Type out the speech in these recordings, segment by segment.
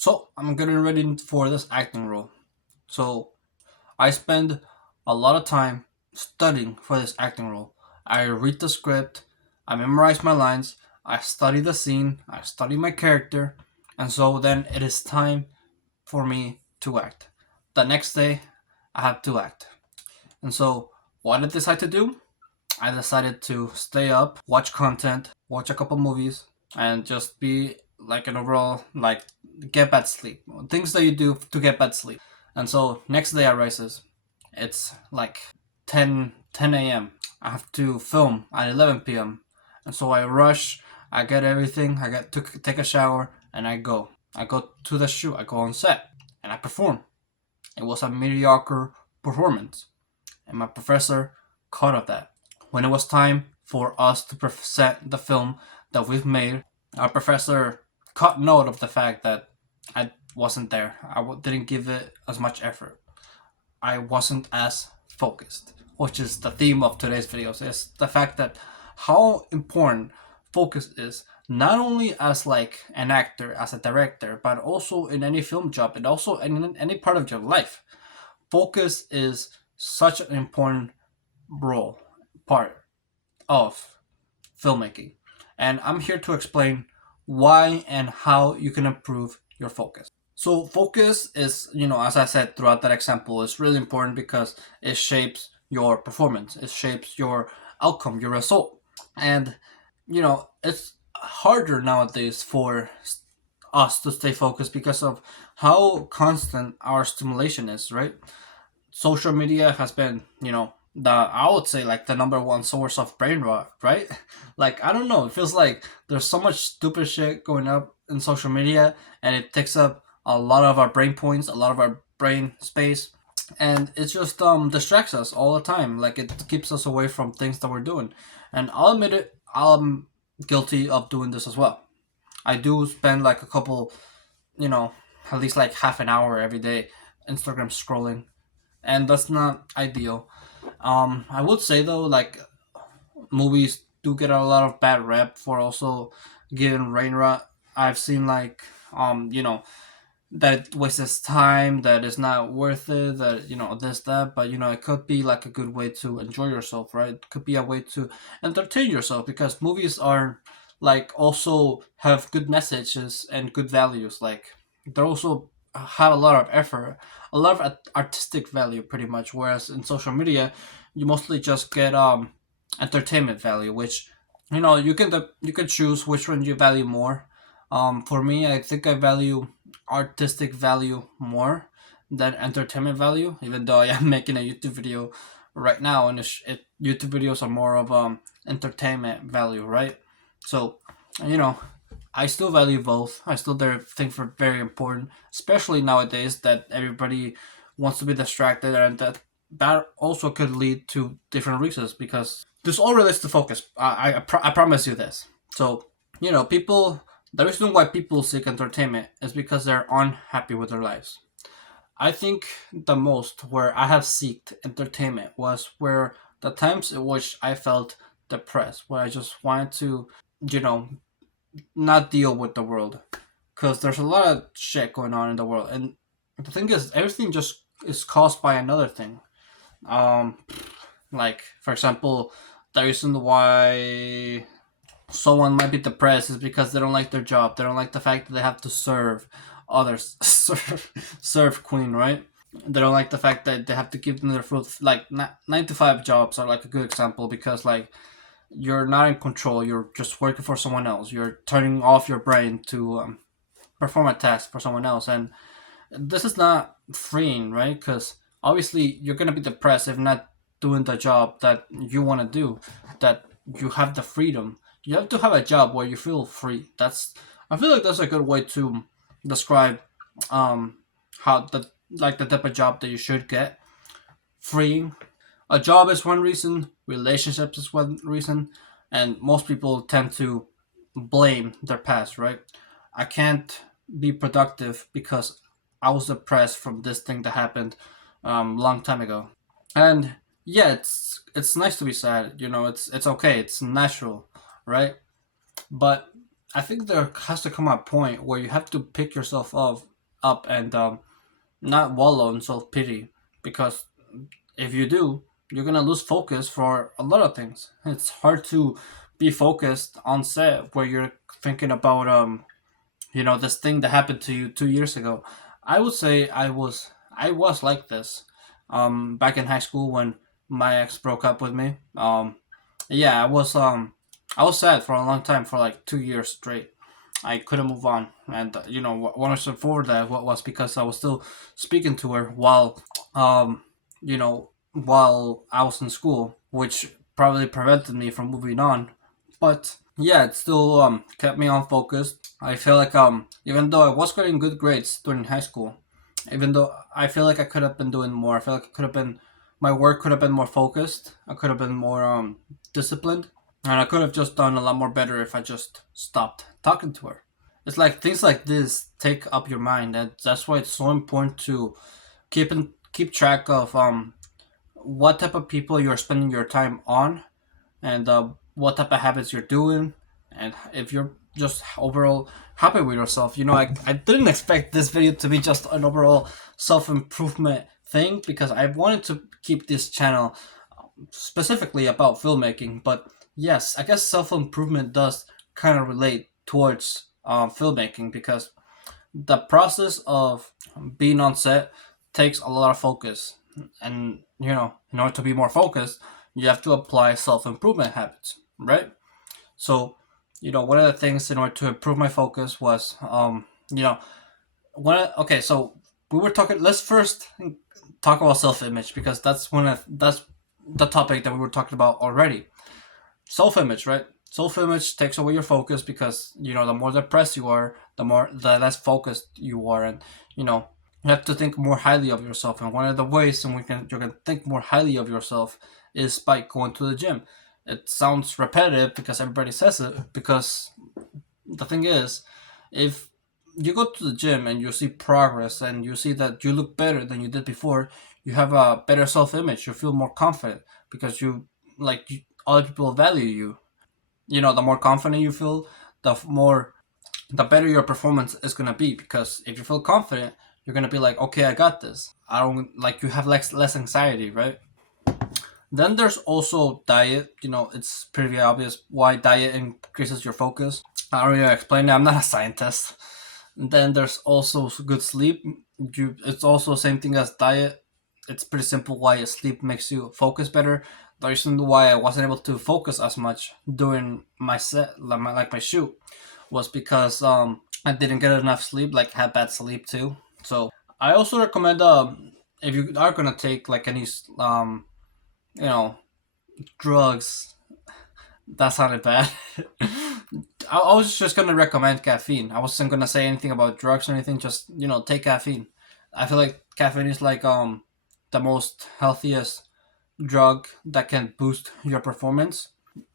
So I'm getting ready for this acting role. So I spend a lot of time studying for this acting role. I read the script, I memorize my lines, I study the scene, I study my character, and so then it is time for me to act. The next day, I have to act. And so, what did I decide to do? I decided to stay up, watch content, watch a couple movies, and just be like an overall like get bad sleep. Things that you do to get bad sleep. And so next day I rises. It's like 10 a.m. I have to film at 11 p.m. And so I rush, I get everything, I get to take a shower, and I go. I go to the shoot, I go on set, and I perform. It was a mediocre performance, and my professor caught of that. When it was time for us to present the film that we've made, our professor caught note of the fact that I wasn't there. Didn't give it as much effort. I wasn't as focused, which is the theme of today's videos. Is the fact that how important focus is not only as like an actor, as a director, but also in any film job and also in any part of your life. Focus is such an important role part of filmmaking. And I'm here to explain why and how you can improve your focus. So focus is, as I said throughout that example, is really important because it shapes your performance. It shapes your outcome, your result. And, it's harder nowadays for us to stay focused because of how constant our stimulation is, right? Social media has been, the I would say like the number one source of brain rot, right? Like I don't know, it feels like there's so much stupid shit going up in social media, and it takes up a lot of our brain points, a lot of our brain space, and it just distracts us all the time. Like it keeps us away from things that we're doing, and I'll admit it, I'm guilty of doing this as well. I do spend like a couple, you know, at least like half an hour every day Instagram scrolling, and that's not ideal. I would say though, like movies do get a lot of bad rep for also giving rain rot. I've seen like that it wastes time, that is not worth it, that this that, but it could be like a good way to enjoy yourself, right? It could be a way to entertain yourself because movies are like also have good messages and good values. Like they're also have a lot of effort, a lot of artistic value, pretty much. Whereas in social media, you mostly just get entertainment value, which you can choose which one you value more. For me, I think I value artistic value more than entertainment value. Even though I am making a YouTube video right now, and YouTube videos are more of entertainment value, right? So, you know, I still value both. I still think for very important, especially nowadays that everybody wants to be distracted, and that also could lead to different reasons because this all relates to focus. I promise you this. So people. The reason why people seek entertainment is because they're unhappy with their lives. I think the most where I have sought entertainment was where the times in which I felt depressed, where I just wanted to, you know, not deal with the world, because there's a lot of shit going on in the world, and the thing is, everything just is caused by another thing. Um, like for example, the reason why someone might be depressed is because they don't like their job. They don't like the fact that they have to serve others, serve queen, right? They don't like the fact that they have to give them their food. Like 9 to 5 jobs are like a good example because like you're not in control. You're just working for someone else. You're turning off your brain to perform a task for someone else, and this is not freeing, right? Because obviously you're gonna be depressed if not doing the job that you want to do, that you have the freedom. You have to have a job where you feel free. I feel like that's a good way to describe um how the type of job that you should get. Freeing. A job is one reason, relationships is one reason, and most people tend to blame their past, right? I can't be productive because I was depressed from this thing that happened long time ago. And yeah, it's nice to be sad. It's okay. It's natural, right? But I think there has to come a point where you have to pick yourself up and not wallow in self pity, because if you do, you're gonna lose focus for a lot of things. It's hard to be focused on set where you're thinking about this thing that happened to you 2 years ago. I would say I was like this back in high school when my ex broke up with me. Yeah, I was sad for a long time, for like 2 years straight. I couldn't move on, and one reason for that was because I was still speaking to her um while I was in school, which probably prevented me from moving on. But yeah, it still kept me on focus. I feel like even though I was getting good grades during high school, even though I feel like I could have been doing more. I feel like it could have been my work could have been more focused. I could have been more disciplined, and I could have just done a lot more better if I just stopped talking to her. It's like things like this take up your mind, and that's why it's so important to keep track of what type of people you're spending your time on, and what type of habits you're doing, and if you're just overall happy with yourself. I didn't expect this video to be just an overall self-improvement thing, because I wanted to keep this channel specifically about filmmaking. But yes, I guess self-improvement does kind of relate towards filmmaking, because the process of being on set takes a lot of focus, and in order to be more focused, you have to apply self-improvement habits, right? So one of the things in order to improve my focus was you know okay, so we were talking, let's first talk about self-image, because that's the topic that we were talking about already. Self-image, right? Self-image takes away your focus, because the more depressed you are, the less focused you are, and you have to think more highly of yourself. And one of the ways in which you can think more highly of yourself is by going to the gym. It sounds repetitive because everybody says it, because the thing is, if you go to the gym and you see progress, and you see that you look better than you did before, you have a better self-image, you feel more confident, because other people value you. The more confident you feel, the better your performance is going to be, because if you feel confident, you're going to be like, okay, I got this. I don't like, you have less anxiety, right? Then there's also diet. It's pretty obvious why diet increases your focus. I don't really explain it, I'm not a scientist. And then there's also good sleep. It's also the same thing as diet. It's pretty simple why sleep makes you focus better. The reason why I wasn't able to focus as much during my set, like my shoot, was because I didn't get enough sleep. Like, had bad sleep too. So I also recommend, if you are gonna take like any you know drugs. That sounded bad. I was just gonna recommend caffeine. I wasn't gonna say anything about drugs or anything. Just take caffeine. I feel like caffeine is like the most healthiest drug that can boost your performance.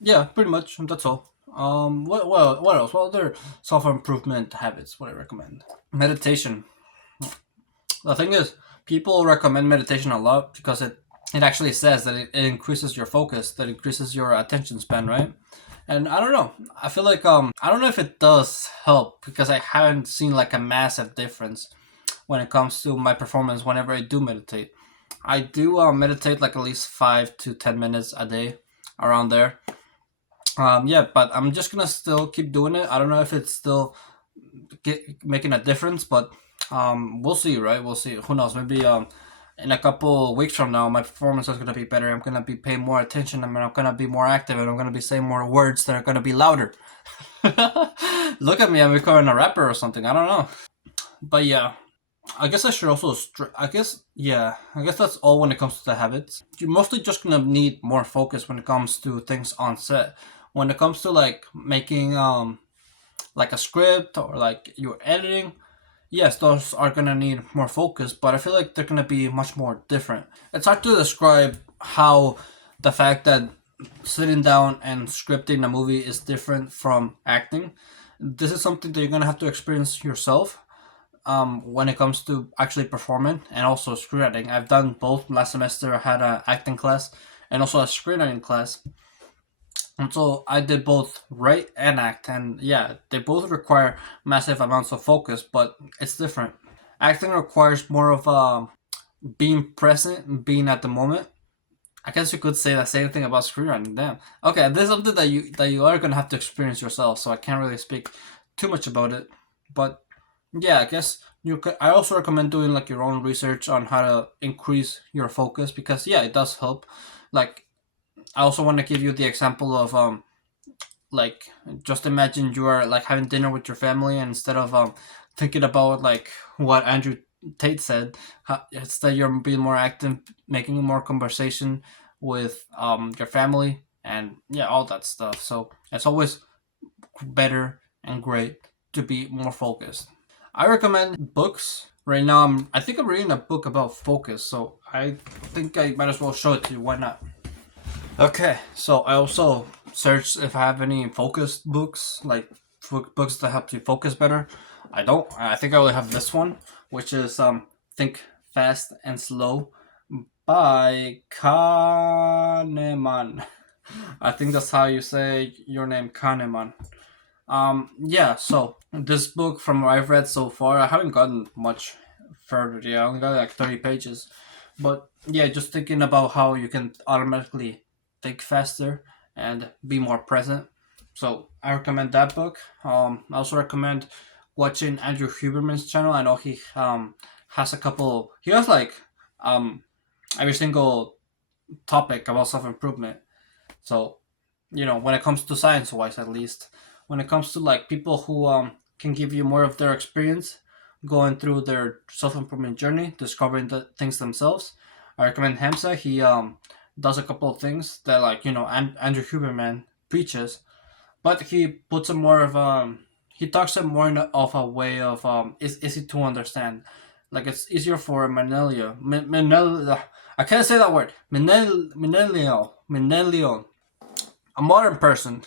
Yeah, pretty much. That's all. What else? What other self improvement habits would I recommend? Meditation. The thing is, people recommend meditation a lot, because it actually says that it increases your focus, that increases your attention span, right? And I don't know. I feel like I don't know if it does help, because I haven't seen like a massive difference when it comes to my performance whenever I do meditate. I do meditate like at least 5 to 10 minutes a day, around there. Yeah, but I'm just gonna still keep doing it. I don't know if it's still making a difference, but we'll see, right? We'll see. Who knows? Maybe in a couple weeks from now, my performance is gonna be better. I'm gonna be paying more attention. I'm gonna be more active, and I'm gonna be saying more words that are gonna be louder. Look at me, I'm becoming a rapper or something. I don't know, but yeah. I guess I should also. I guess yeah. I guess that's all when it comes to the habits. You're mostly just gonna need more focus when it comes to things on set. When it comes to like making like a script, or like your editing, yes, those are gonna need more focus, but I feel like they're gonna be much more different. It's hard to describe how the fact that sitting down and scripting a movie is different from acting. This is something that you're gonna have to experience yourself when it comes to actually performing, and also screenwriting. I've done both. Last semester I had an acting class and also a screenwriting class. And so I did both write and act, and yeah, they both require massive amounts of focus, but it's different. Acting requires more of being present and being at the moment. I guess you could say the same thing about screenwriting. Damn. Okay, this is something that you are gonna have to experience yourself, so I can't really speak too much about it. But yeah, I guess you could. I also recommend doing like your own research on how to increase your focus because yeah, it does help. Like I also want to give you the example of like just imagine you are like having dinner with your family and instead of thinking about like what Andrew Tate said, instead you're being more active, making more conversation with your family and yeah, all that stuff. So it's always better and great to be more focused. I recommend books. Right now I think I'm reading a book about focus, so I think I might as well show it to you. Why not? Okay, so I also searched if I have any focused books, like books that help you focus better. I don't. I think I only have this one, which is Think Fast and Slow by Kahneman. I think that's how you say your name, Kahneman. Yeah, so this book, from what I've read so far, I haven't gotten much further. Yeah, I only got like 30 pages. But yeah, just thinking about how you can automatically think faster and be more present. So I recommend that book. I also recommend watching Andrew Huberman's channel. I know he has a couple. He has like um every single topic about self improvement. So when it comes to science wise, at least when it comes to like people who can give you more of their experience going through their self-improvement journey, discovering the things themselves, I recommend Hamza. He does a couple of things that like Andrew Huberman preaches, but he puts a more of he talks it more of a way of is easy to understand. Like it's easier for I can't say that word. Menelio, a modern person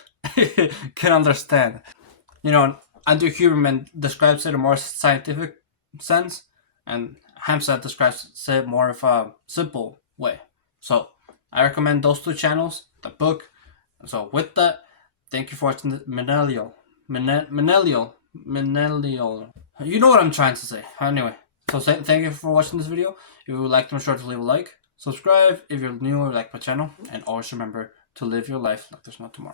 can understand. You know, Andrew Huberman describes it in a more scientific sense, and Hamza describes it more of a simple way. So I recommend those two channels, the book. So with that, thank you for watching the Menelio. Menelio. You know what I'm trying to say. Anyway, so thank you for watching this video. If you would like to, make sure to leave a like. Subscribe if you're new or like my channel. And always remember to live your life like there's no tomorrow.